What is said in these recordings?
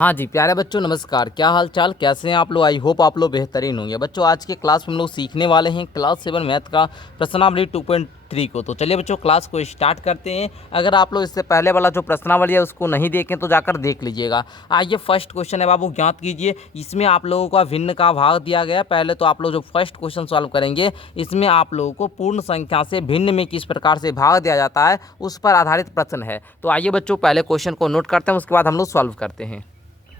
हाँ जी प्यारे बच्चों, नमस्कार। क्या हाल चाल, कैसे हैं आप लोग? आई होप आप लोग बेहतरीन होंगे। बच्चों आज के क्लास में हम लोग सीखने वाले हैं क्लास 7 मैथ का प्रश्नावली 2.3 को। तो चलिए बच्चों क्लास को स्टार्ट करते हैं। अगर आप लोग इससे पहले वाला जो प्रश्नावली है उसको नहीं देखें तो जाकर देख लीजिएगा। आइए फर्स्ट क्वेश्चन है बाबू, ज्ञात कीजिए। इसमें आप लोगों का भिन्न का भाग दिया गया है। पहले तो आप लोग जो फर्स्ट क्वेश्चन सॉल्व करेंगे, इसमें आप लोगों को पूर्ण संख्या से भिन्न में किस प्रकार से भाग दिया जाता है उस पर आधारित प्रश्न है। तो आइए बच्चों पहले क्वेश्चन को नोट करते हैं, उसके बाद हम लोग सॉल्व करते हैं।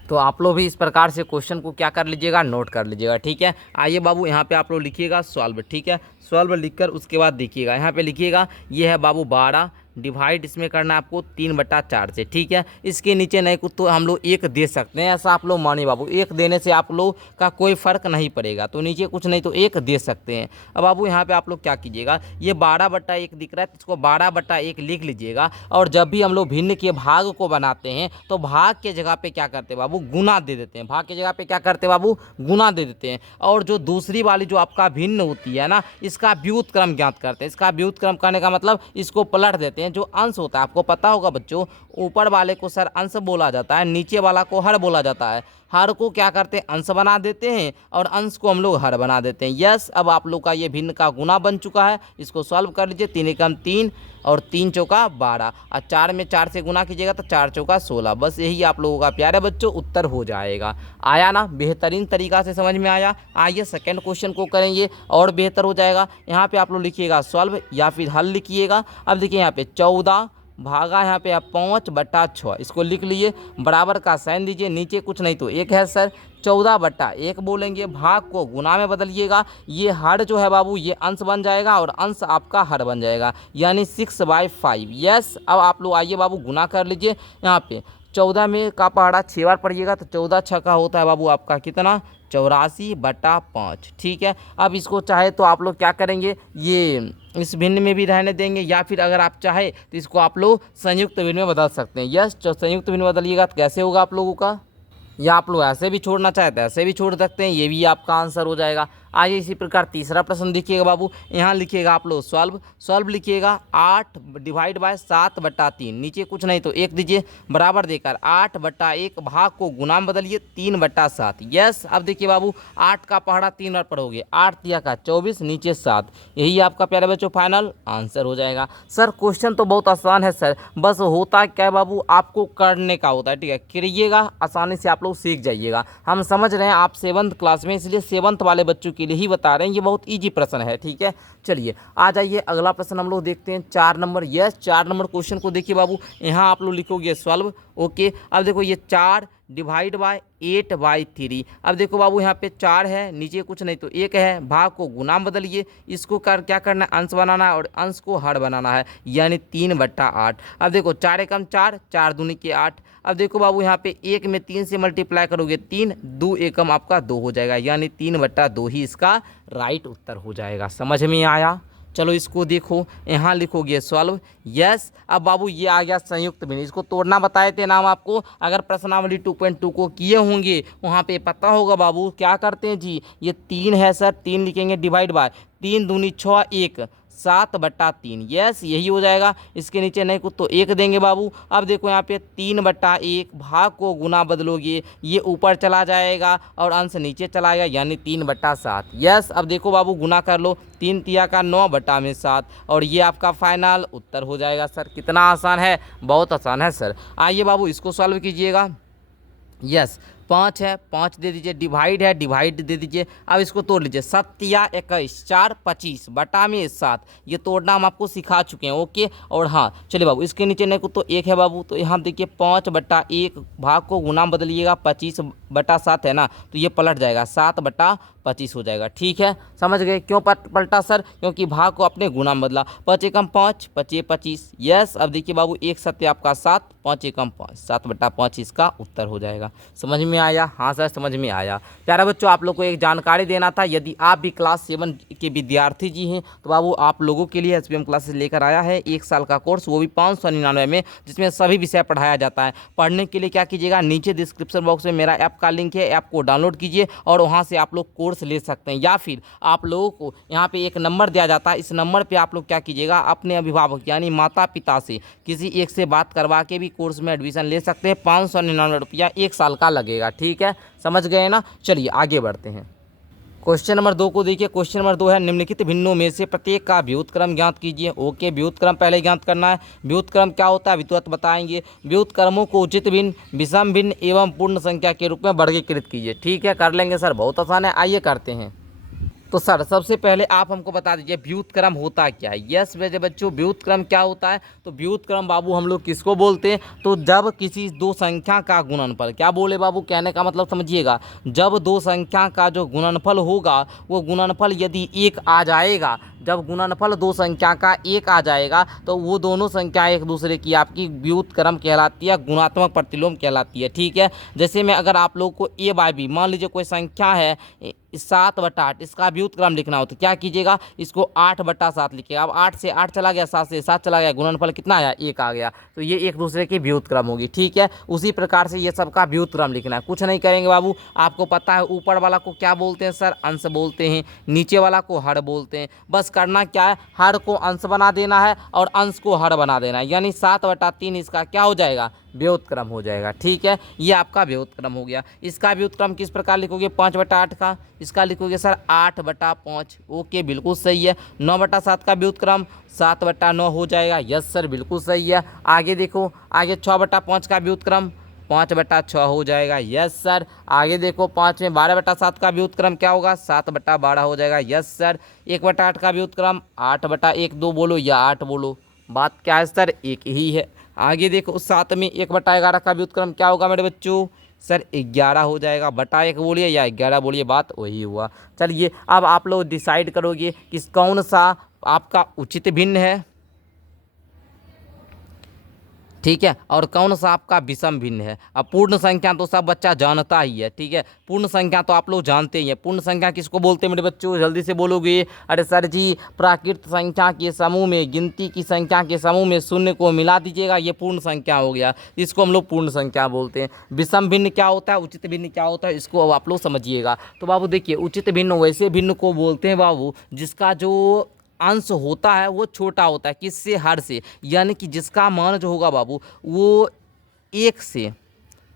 तो आप लोग भी इस प्रकार से क्वेश्चन को क्या कर लीजिएगा, नोट कर लीजिएगा। ठीक है, आइए बाबू यहाँ पे आप लोग लिखिएगा सॉल्व। ठीक है, सॉल्व लिखकर उसके बाद देखिएगा, यहाँ पे लिखिएगा ये है बाबू 12 डिवाइड इसमें करना है आपको 3/4 से। ठीक है, इसके नीचे नहीं कुछ तो हम लोग एक दे सकते हैं, ऐसा आप लोग मानिए बाबू। एक देने से आप लोग का कोई फ़र्क नहीं पड़ेगा, तो नीचे कुछ नहीं तो एक दे सकते हैं। अब बाबू यहाँ पे आप लोग क्या कीजिएगा, ये 12/1 दिख रहा है तो इसको 12/1 लिख लीजिएगा। और जब भी हम लोग भिन्न के भाग को बनाते हैं तो भाग के जगह पे क्या करते हैं बाबू, गुना दे देते हैं। भाग के जगह पे क्या करते हैं बाबू, गुना दे देते हैं। और जो दूसरी वाली जो आपका भिन्न होती है ना, इसका व्युत्क्रम ज्ञात करते हैं। इसका व्युत्क्रम करने का मतलब इसको पलट देते हैं। जो अंश होता है आपको पता होगा बच्चों, ऊपर वाले को सर अंश बोला जाता है, नीचे वाला को हर बोला जाता है। हर को क्या करते हैं, अंश बना देते हैं, और अंश को हम लोग हर बना देते हैं। यस, अब आप लोग का ये भिन्न का गुना बन चुका है। इसको सॉल्व कर लीजिए। 3 एकम 3 और 3 चौका 12 और 4 में 4 से गुना कीजिएगा तो 4 चौका 16। बस यही आप लोगों का प्यारे बच्चों उत्तर हो जाएगा। आया ना, बेहतरीन तरीका से समझ में आया। आइए सेकंड क्वेश्चन को करेंगे और बेहतर हो जाएगा। यहाँ पे आप लोग लिखिएगा सॉल्व या फिर हल लिखिएगा। अब देखिए यहाँ पे 14 भागा यहाँ पे आप 5/6, इसको लिख लीजिए। बराबर का साइन दीजिए, नीचे कुछ नहीं तो एक है सर। 14/1 बोलेंगे, भाग को गुना में बदलिएगा। ये हर जो है बाबू ये अंश बन जाएगा और अंश आपका हर बन जाएगा, यानी 6/5। यस, अब आप लोग आइए बाबू गुना कर लीजिए। यहाँ पे 14 में का पहाड़ा 6 बार पढ़िएगा तो 14 छक्का होता है बाबू आपका कितना, 84/5। ठीक है, अब इसको चाहे तो आप लोग क्या करेंगे, ये इस भिन्न में भी रहने देंगे, या फिर अगर आप चाहे तो इसको आप लोग संयुक्त भिन्न में बदल सकते हैं। यस, संयुक्त भिन्न में बदलिएगा तो कैसे होगा आप लोगों का, या आप लोग ऐसे भी छोड़ना चाहते हैं ऐसे भी छोड़ सकते हैं, ये भी आपका आंसर हो जाएगा। आइए इसी प्रकार तीसरा प्रश्न देखिएगा बाबू। यहाँ लिखिएगा आप लोग सॉल्व लिखिएगा। 8 डिवाइड बाय 7/3, नीचे कुछ नहीं तो एक दीजिए। बराबर देकर 8/1 भाग को गुना में बदलिए 3/7। यस, अब देखिए बाबू 8 का पहाड़ा 3 बार पढ़ोगे, 8 तिया का 24, नीचे 7। यही आपका प्यारे बच्चों फाइनल आंसर हो जाएगा। सर क्वेश्चन तो बहुत आसान है सर, बस होता क्या है बाबू, आपको करने का होता है। ठीक है, करिएगा, आसानी से आप लोग सीख जाइएगा। हम समझ रहे हैं आप 7th क्लास में, इसलिए 7th वाले बच्चों के लिए ही बता रहे हैं। ये बहुत इजी प्रश्न है। ठीक है, चलिए आ जाइए अगला प्रश्न हम लोग देखते हैं। 4 नंबर। यस, 4 नंबर क्वेश्चन को देखिए बाबू। यहाँ आप लोग लिखोगे सॉल्व। ओके, अब देखो ये 4 डिवाइड बाय 8/3। अब देखो बाबू यहाँ पे 4 है, नीचे कुछ नहीं तो एक है, भाग को गुना में बदलिए। इसको क्या करना है, अंश बनाना है और अंश को हर बनाना है, यानी 3/8। अब देखो 4 एकम 4, 4 दूनी के 8। अब देखो बाबू यहाँ पे 1 में 3 से मल्टीप्लाई करोगे 3, 2 एकम आपका 2 हो जाएगा, यानी 3/2 ही इसका राइट उत्तर हो जाएगा। समझ में आया? चलो इसको देखो, यहाँ लिखोगे सॉल्व। यस, अब बाबू ये आ गया संयुक्त भिन्न। इसको तोड़ना बताए थे नाम आपको, अगर प्रश्नावली 2.2 को किए होंगे वहाँ पे पता होगा बाबू क्या करते हैं जी। ये 3 है सर, 3 लिखेंगे डिवाइड बाय 3 दूनी 6, 1 7/3। यस, यही हो जाएगा। इसके नीचे नहीं कुछ तो एक देंगे बाबू। अब देखो यहाँ पे 3/1 भाग को गुना बदलोगे, ये ऊपर चला जाएगा और अंश नीचे चला आएगा, यानी 3/7। यस, अब देखो बाबू गुना कर लो, 3 तिया का 9/7 और ये आपका फाइनल उत्तर हो जाएगा। सर कितना आसान है, बहुत आसान है सर। आइए बाबू इसको सॉल्व कीजिएगा। यस, 5 है, 5 दे दीजिए। डिवाइड है, डिवाइड दे दीजिए। अब इसको तोड़ लीजिए। 7 तिया 21, 4 25 बटा में 7। ये तोड़ना हम आपको सिखा चुके हैं। ओके, और हाँ चलिए बाबू इसके नीचे नहीं कुछ तो एक है बाबू, तो यहाँ देखिए 5/1 भाग को गुना में बदलिएगा, 25/7 है ना, तो ये पलट जाएगा 7/25 हो जाएगा। ठीक है, समझ गए क्यों पलटा सर, क्योंकि भाग को अपने गुना में बदला। 5 एकम 5, 5 25। यस, अब देखिए बाबू 1 सत्य आपका 7, 5 एकम 5, 7/5 इसका उत्तर हो जाएगा। समझ में आया? हाँ सर समझ में आया। प्यारे बच्चों आप लोग को एक जानकारी देना था, यदि आप भी क्लास 7 के विद्यार्थी जी हैं तो बाबू आप लोगों के लिए SPM क्लासेस लेकर आया है 1 साल का कोर्स, वो भी 599 में, जिसमें सभी विषय पढ़ाया जाता है। पढ़ने के लिए क्या कीजिएगा, नीचे डिस्क्रिप्शन बॉक्स में मेरा ऐप का लिंक है, ऐप को डाउनलोड कीजिए और वहाँ से आप लोग कोर्स ले सकते हैं। या फिर आप लोगों को यहाँ पे एक नंबर दिया जाता है, इस नंबर पे आप लोग क्या कीजिएगा, अपने अभिभावक यानी माता पिता से किसी एक से बात करवा के भी कोर्स में एडमिशन ले सकते हैं। 599 रुपया 1 साल का लगेगा। ठीक है, समझ गए ना। चलिए आगे बढ़ते हैं। क्वेश्चन नंबर 2 को देखिए। क्वेश्चन नंबर 2 है, निम्नलिखित भिन्नों में से प्रत्येक का व्युत्क्रम ज्ञात कीजिए। ओके, व्युत्क्रम पहले ज्ञात करना है। व्युत्क्रम क्या होता है विधिवत बताएंगे। व्युत्क्रमों को उचित भिन्न, विषम भिन्न एवं पूर्ण संख्या के रूप में वर्गीकृत कीजिए। ठीक है, कर लेंगे सर, बहुत आसान है, आइए करते हैं। तो सर सबसे पहले आप हमको बता दीजिए व्युत्क्रम होता क्या है। यस मेरे बच्चों, व्युत्क्रम क्या होता है, तो व्युत्क्रम बाबू हम लोग किसको बोलते हैं, तो जब किसी दो संख्या का गुणनफल, क्या बोले बाबू, कहने का मतलब समझिएगा, जब दो संख्या का जो गुणनफल होगा वो गुणनफल यदि 1 आ जाएगा, जब गुणनफल दो संख्या का 1 आ जाएगा तो वो दोनों संख्या एक दूसरे की आपकी व्युत्क्रम कहलाती है, गुणात्मक प्रतिलोम कहलाती है। ठीक है, जैसे में अगर आप लोग को A/B मान लीजिए कोई संख्या है 7/8, इसका व्युत्क्रम लिखना हो तो क्या कीजिएगा, इसको 8/7 लिखिएगा। अब 8 से 8 चला गया, 7 से 7 चला गया, गुणनफल कितना आया, 1 आ गया, तो ये एक दूसरे की व्युत्क्रम होगी। ठीक है, उसी प्रकार से ये सबका व्युत्क्रम लिखना है, कुछ नहीं करेंगे बाबू। आपको पता है ऊपर वाला को क्या बोलते हैं सर, अंश बोलते हैं, नीचे वाला को हर बोलते हैं। बस करना क्या है, हर को अंश बना देना है और अंश को हर बना देना है, यानी 7/3 इसका क्या हो जाएगा, व्युत्क्रम हो जाएगा। ठीक है, ये आपका व्युत्क्रम हो गया। इसका व्युत्क्रम किस प्रकार लिखोगे, 5/8 का, इसका लिखोगे सर 8/5। ओके, बिल्कुल सही है। 9/7 का व्युत्क्रम 7/9 हो जाएगा। यस सर, बिल्कुल सही है। आगे देखो, आगे 6/5 का व्युत्क्रम 5/6 हो जाएगा। Yes sir. आगे देखो 5 में 12/7 का व्युत्क्रम क्या होगा, 7/12 हो जाएगा। Yes sir. 1/8 का व्युत्क्रम 8/1, 2 बोलो या 8 बोलो, बात क्या है सर, एक ही है। आगे देखो 7 में 1/11 का व्युत्क्रम क्या होगा मेरे बच्चों, सर 11 हो जाएगा। बटा 1 बोलिए या 11 बोलिए, बात वही हुआ। चलिए अब आप लोग डिसाइड करोगे कि कौन सा आपका उचित भिन्न है, ठीक है, और कौन सा आपका विषम भिन्न है। अब पूर्ण संख्या तो सब बच्चा जानता ही है, ठीक है, पूर्ण संख्या तो आप लोग जानते ही हैं। पूर्ण संख्या किसको बोलते हैं मेरे बच्चों, जल्दी से बोलोगे, अरे सर जी प्राकृत संख्या के समूह में, गिनती की संख्या के समूह में शून्य को मिला दीजिएगा, ये पूर्ण संख्या हो गया, इसको हम लोग पूर्ण संख्या बोलते हैं। विषम भिन्न क्या होता है, उचित भिन्न क्या होता है, इसको अब आप लोग समझिएगा। तो बाबू देखिए, उचित भिन्न वैसे भिन्न को बोलते हैं बाबू जिसका जो अंश होता है वो छोटा होता है, किससे, हर से, यानी कि जिसका मान जो होगा बाबू वो 1 से,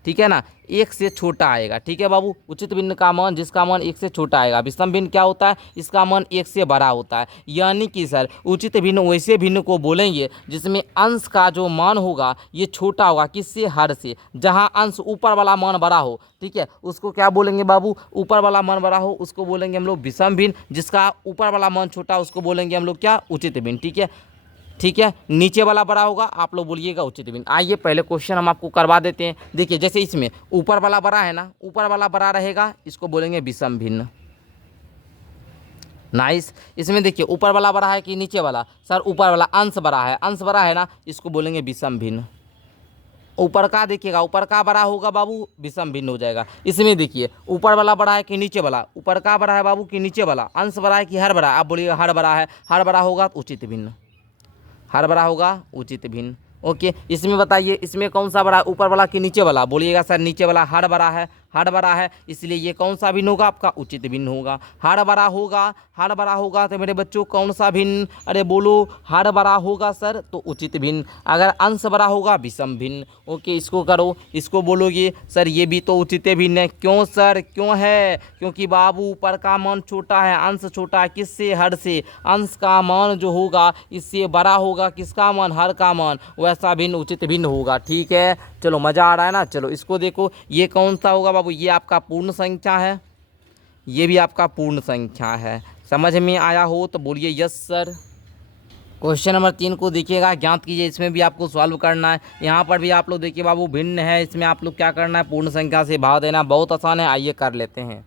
ठीक है ना, 1 से छोटा आएगा। ठीक है बाबू, उचित भिन्न का मान जिसका मान 1 से छोटा आएगा। विषम भिन्न क्या होता है, इसका मान 1 से बड़ा होता है। यानी कि सर उचित भिन्न वैसे भिन्न को बोलेंगे जिसमें अंश का जो मान होगा ये छोटा होगा, किससे, हर से, जहां अंश ऊपर वाला मान बड़ा हो। ठीक है, उसको क्या बोलेंगे बाबू, ऊपर वाला मान बड़ा हो उसको बोलेंगे हम लोग विषम भिन्न, जिसका ऊपर वाला मान छोटा उसको बोलेंगे हम लोग क्या, उचित भिन्न। ठीक है, ठीक है, नीचे वाला बड़ा होगा आप लोग बोलिएगा उचित भिन्न। आइए पहले क्वेश्चन हम आपको करवा देते हैं। देखिए जैसे इसमें ऊपर वाला बड़ा है ना, ऊपर वाला बड़ा रहेगा, इसको बोलेंगे विषम भिन्न। नाइस। इसमें देखिए ऊपर वाला बड़ा है कि नीचे वाला, सर ऊपर वाला, अंश बड़ा है, अंश बड़ा है ना, इसको बोलेंगे विषम भिन्न। ऊपर का देखिएगा, ऊपर का बड़ा होगा बाबू, विषम भिन्न हो जाएगा। इसमें देखिए ऊपर वाला बड़ा है कि नीचे वाला, ऊपर का बड़ा है बाबू कि नीचे वाला, अंश बड़ा है कि हर बड़ा है, आप बोलिएगा हर बड़ा है, हर बड़ा होगा तो उचित भिन्न, हर बड़ा होगा उचित भिन्न। ओके, इसमें बताइए इसमें कौन सा बड़ा है, ऊपर वाला कि नीचे वाला, बोलिएगा सर नीचे वाला, हर बड़ा है, हर बड़ा है, इसलिए ये कौन सा भिन्न होगा, आपका उचित भिन्न होगा। हर बड़ा होगा, हर बड़ा होगा तो मेरे बच्चों कौन सा भिन्न, अरे बोलो, हर बड़ा होगा सर तो उचित भिन्न, अगर अंश बड़ा होगा विषम भिन्न। ओके, इसको करो, इसको बोलोगे सर ये भी तो उचित भिन्न है। क्यों सर, क्यों है, क्योंकि बाबू ऊपर का मान छोटा है, अंश छोटा है, किससे, हर से, अंश का मान जो होगा इससे बड़ा होगा, किसका मान, हर का मान, वैसा भिन्न उचित भिन्न होगा। ठीक है, चलो मज़ा आ रहा है ना। चलो इसको देखो, ये कौन सा होगा बाबू, ये आपका पूर्ण संख्या है, ये भी आपका पूर्ण संख्या है। समझ में आया हो तो बोलिए यस सर। क्वेश्चन नंबर 3 को देखिएगा, ज्ञात कीजिए, इसमें भी आपको सॉल्व करना है। यहाँ पर भी आप लोग देखिए बाबू भिन्न है, इसमें आप लोग क्या करना है, पूर्ण संख्या से भाग देना, बहुत आसान है, आइए कर लेते हैं।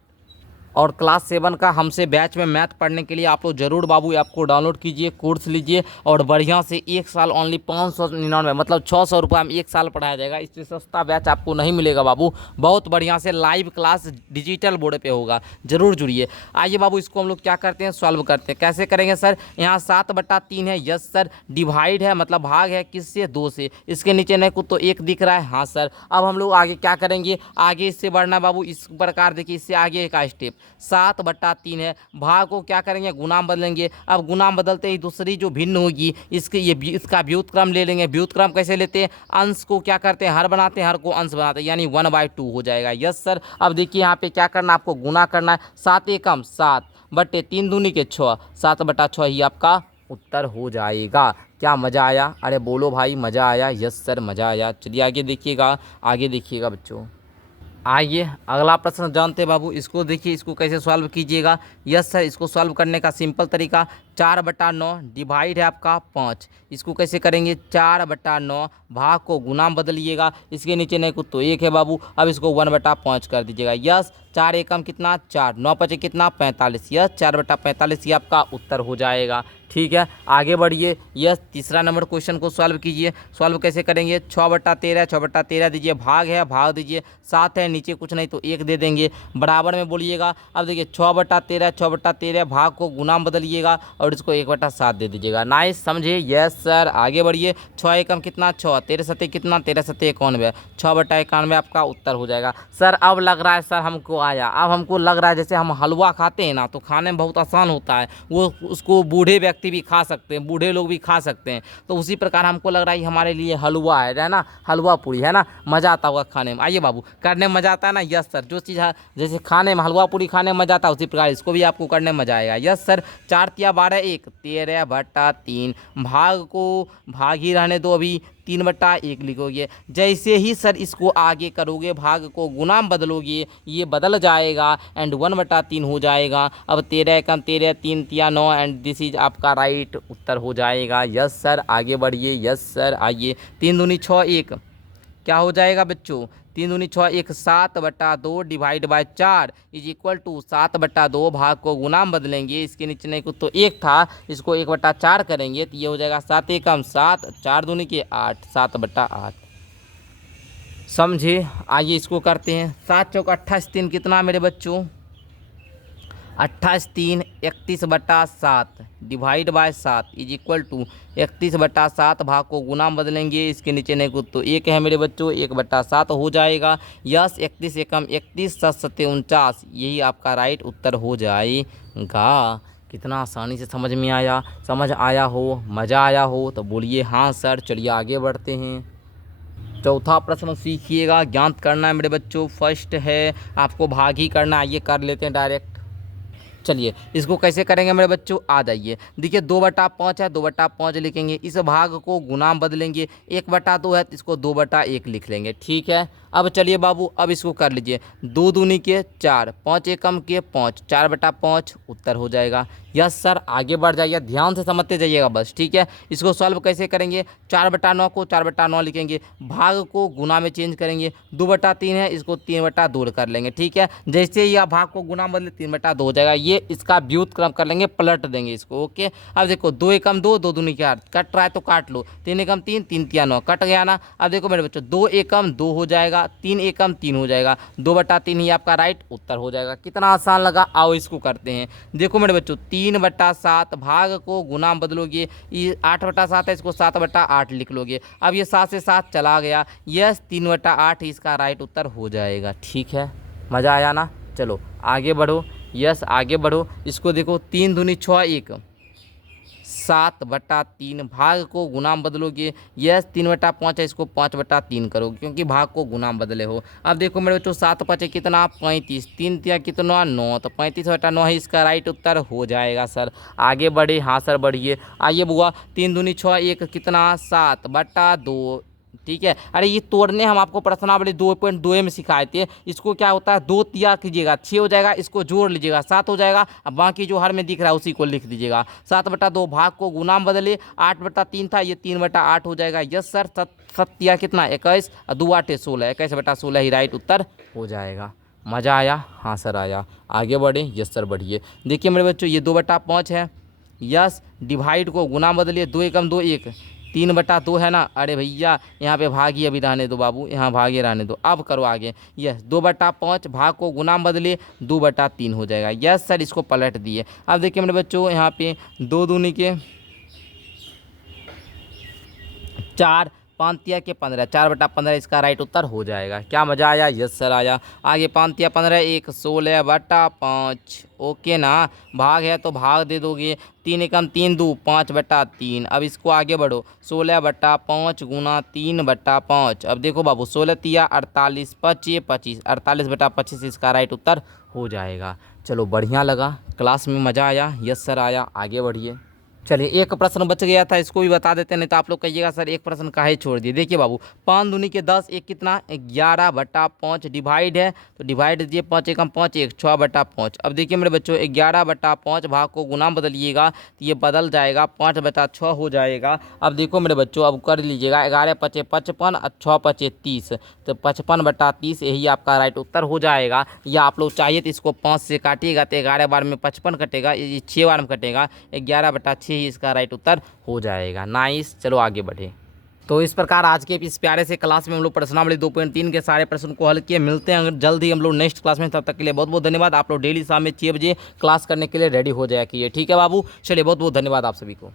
और क्लास 7 का हमसे बैच में मैथ पढ़ने के लिए आप लोग जरूर बाबू ऐप को डाउनलोड कीजिए, कोर्स लीजिए और बढ़िया से 1 साल ओनली 599 मतलब 600 रुपये में 1 साल पढ़ाया जाएगा। इससे सस्ता बैच आपको नहीं मिलेगा बाबू। बहुत बढ़िया से लाइव क्लास डिजिटल बोर्ड पे होगा, जरूर जुड़िए। आइए बाबू इसको हम लोग क्या करते हैं, सॉल्व करते हैं। कैसे करेंगे सर, यहाँ 7/3 है, यस सर। डिवाइड है मतलब भाग है किससे, 2 से। इसके नीचे नहीं कुछ तो 1 दिख रहा है, हाँ सर। अब हम लोग आगे क्या करेंगे, आगे इससे बढ़ना बाबू इस प्रकार। देखिए इससे आगे का स्टेप 7/3 है, भाग को क्या करेंगे, गुणाम बदलेंगे। अब गुणाम बदलते ही दूसरी जो भिन्न होगी इसका व्युत्क्रम ले लेंगे। व्युत्क्रम कैसे लेते हैं, अंश को क्या करते हैं, हर बनाते हैं, हर को अंश बनाते हैं, यानी 1/2 हो जाएगा, यस सर। अब देखिए यहाँ पे क्या करना, आपको गुना करना है। 7 एकम 7 बटे 3 दूनी के 6, 7/6 ही आपका उत्तर हो जाएगा। क्या मज़ा आया, अरे बोलो भाई मज़ा आया, यस सर मज़ा आया। चलिए आगे देखिएगा, आगे देखिएगा बच्चों। आइए अगला प्रश्न जानते हैं बाबू। इसको देखिए, इसको कैसे सॉल्व कीजिएगा। यस सर, इसको सॉल्व करने का सिंपल तरीका 4/9 डिवाइड है आपका 5। इसको कैसे करेंगे, 4/9 भाग को गुना बदलिएगा। इसके नीचे नहीं कुछ तो 1 है बाबू। अब इसको 1/5 कर दीजिएगा, यस। 4 एकम कितना 4, 9 पचे कितना 45, यस 4/45 ही आपका उत्तर हो जाएगा। ठीक है आगे बढ़िए। यस तीसरा नंबर क्वेश्चन को सॉल्व कीजिए। सॉल्व कैसे करेंगे, 6/13, 6/13 दीजिए, भाग है भाग दीजिए, 7 है नीचे कुछ नहीं तो 1 दे देंगे, बराबर में बोलिएगा। अब देखिए 6/13, 6/13 भाग को गुना बदलिएगा और इसको 1/7 दे दीजिएगा। नाइस, समझे, यस सर। आगे बढ़िए। 6 एकम कितना 6, 13 सत्ते कितना 13 सत्ते 91, 6/91 आपका उत्तर हो जाएगा। सर अब लग रहा है सर हमको आया, अब हमको लग रहा है जैसे हम हलवा खाते हैं ना तो खाने में बहुत आसान होता है, वो उसको बूढ़े व्यक्ति भी खा सकते हैं, बूढ़े लोग भी खा सकते हैं, तो उसी प्रकार हमको लग रहा है हमारे लिए हलवा है ना, हलवा पूरी है ना, मज़ा आता होगा खाने में। आइए बाबू करने में मज़ा आता है ना, यस सर। जो चीज़ जैसे खाने में हलवा पूरी खाने में मज़ा आता है उसी प्रकार इसको भी आपको करने में मज़ा आएगा, यस सर। 4 तिया 12 1, 13/3 भाग को भाग ही रहने दो, अभी 3/1 लिखोगे। जैसे ही सर इसको आगे करोगे, भाग को गुना बदलोगे, ये बदल जाएगा एंड 1/3 हो जाएगा। अब 13 एकम 13, 3 तिया 9 एंड दिस इज आपका राइट उत्तर हो जाएगा, यस सर। आगे बढ़िए, यस सर। आइए 3 दूनी 6 1 क्या हो जाएगा बच्चों, 3 दूनी 6 1, 7/2 divide by 4 is equal to 7/2 भाग को गुना बदलेंगे। इसके नीचे नहीं कुछ तो 1 था, इसको 1/4 करेंगे तो ये हो जाएगा 7 एकम 7, 4 दूनी के 8, 7/8। समझे, आइए इसको करते हैं। 7 चौक 28 3 कितना मेरे बच्चों, 28 3 31/7 divide by 7 is equal to 31/7 भाग को गुना बदलेंगे। इसके नीचे नहीं कुछ तो 1 है मेरे बच्चों, 1/7 हो जाएगा, यस। 31 एकम 31, 7 सत्ते 49, यही आपका राइट उत्तर हो जाएगा। कितना आसानी से समझ में आया, समझ आया हो, मज़ा आया हो तो बोलिए हाँ सर। चलिए आगे बढ़ते हैं। चौथा प्रश्न सीखिएगा, ज्ञात करना है मेरे बच्चों। फर्स्ट है आपको भाग ही करना, आइए कर लेते हैं डायरेक्ट। चलिए इसको कैसे करेंगे मेरे बच्चों, आ जाइए। देखिए 2/5 है, 2/5 लिखेंगे, इस भाग को गुना बदलेंगे। 1/2 है तो इसको 2/1 लिख लेंगे, ठीक है। अब चलिए बाबू अब इसको कर लीजिए, 2 दूनी के 4, 5 एकम के 5, 4/5 उत्तर हो जाएगा, यस सर। आगे बढ़ जाइए, ध्यान से समझते जाइएगा बस, ठीक है। इसको सॉल्व कैसे करेंगे, 4/9 को 4/9 लिखेंगे, भाग को गुना में चेंज करेंगे। 2/3 है, इसको 3/2 कर लेंगे, ठीक है। जैसे ही आप भाग को गुना बदले 3/2 हो जाएगा, ये इसका व्युत्क्रम कर लेंगे, पलट देंगे इसको, ओके। अब देखो 2 एकम 2, 2 दूनी के 8, कट रहा है तो काट लो, 3 एकम 3, 3 तिया 9, कट गया ना। अब देखो मेरे बच्चों 2 एकम 2 हो जाएगा, 3 एकम 3 हो जाएगा, 2/3 ही आपका राइट उत्तर हो जाएगा। कितना आसान लगा, आओ इसको करते हैं। देखो मेरे बच्चों 3/7 भाग को गुना बदलोगे, ये 8/7 है, इसको 7/8 लिख लोगे। अब ये 7 से 7 चला गया, यस 3/8 इसका राइट उत्तर हो जाएगा, ठीक है। मज़ा आया ना, चलो आगे बढ़ो, यस आगे बढ़ो। इसको देखो 3 दूनी 6 1, 7/3 भाग को गुना बदलोगे, यस 3/5 है, इसको 5/3 करोगे क्योंकि भाग को गुना बदले हो। अब देखो मेरे बच्चों 7 5 कितना 35, 3 तिया कितना 9, तो 35/9 ही इसका राइट उत्तर हो जाएगा सर। आगे बढ़े, हाँ सर बढ़िए। आइए बुआ 3 दूनी 6 1 कितना 7/2, ठीक है। अरे ये तोड़ने हम आपको प्रश्नावली 2.2 में सिखाए थे। इसको क्या होता है 2 तिया कीजिएगा 6 हो जाएगा, इसको जोड़ लीजिएगा 7 हो जाएगा, अब बाकी जो हर में दिख रहा है उसी को लिख दीजिएगा। 7/2 भाग को गुना बदले, 8/3 था, ये 3/8 हो जाएगा, यस सर। 7 तिया कितना 21, 2 8 16, 21/16 ही राइट उत्तर हो जाएगा। मज़ा आया? हाँ सर आया। आगे बढ़े? यस सर बढ़िए। देखिए मेरे बच्चों ये 2/5 है। यस, डिवाइड को गुना बदलिए, 2 एकम 2 1, 3/2 है ना। अरे भैया यहाँ पे भाग ही अभी रहने दो बाबू, यहाँ भागे रहने दो। अब करो आगे। यस 2/5 भाग को गुना बदलिए, 2/3 हो जाएगा। यस सर, इसको पलट दिए। अब देखिए मेरे बच्चों यहाँ पे 2 दूनी के 4, 5 तिया के 15, 4/15 इसका राइट उत्तर हो जाएगा। क्या मज़ा आया? यस सर आया। आगे 5 तिया 15 1, 16/5। ओके ना। भाग है तो भाग दे दोगे, 3 एकम 3 2, 5/3। अब इसको आगे बढ़ो, 16/5 गुना 3/5। अब देखो बाबू 16 तिया 48, 25 25, 48/25 इसका राइट उत्तर हो जाएगा। चलो बढ़िया लगा, क्लास में मज़ा आया? यस सर आया। आगे बढ़िए। चलिए एक प्रश्न बच गया था, इसको भी बता देते, नहीं तो आप लोग कहिएगा सर एक प्रश्न काहे छोड़ दिए। देखिए बाबू 5 दूनी के 10, एक कितना 11/5 डिवाइड है, तो डिवाइड दीजिए, 5 एकम 5 1, 6/5। अब देखिए मेरे बच्चों 11/5 भाग को गुना बदलिएगा तो ये बदल जाएगा, 5/6 हो जाएगा। अब देखो मेरे बच्चों अब कर लीजिएगा, 11 5 55 और 6 5 30, तो 55/30 यही आपका राइट उत्तर हो जाएगा। या आप लोग चाहिए तो इसको 5 से काटिएगा तो 11 बार में 55 कटेगा, ये 6 बार में कटेगा, 11/6 ही इसका राइट उत्तर हो जाएगा। नाइस, चलो आगे बढ़े। तो इस प्रकार आज के इस प्यारे से क्लास में हम लोग प्रश्नावली 2.3 के सारे प्रश्न को हल किए। मिलते हैं अगर जल्द ही हम लोग नेक्स्ट क्लास में, तब तक के लिए बहुत बहुत धन्यवाद। आप लोग डेली शाम में 6 बजे क्लास करने के लिए रेडी हो जाए कि ये ठीक है बाबू। चलिए बहुत बहुत धन्यवाद आप सभी को।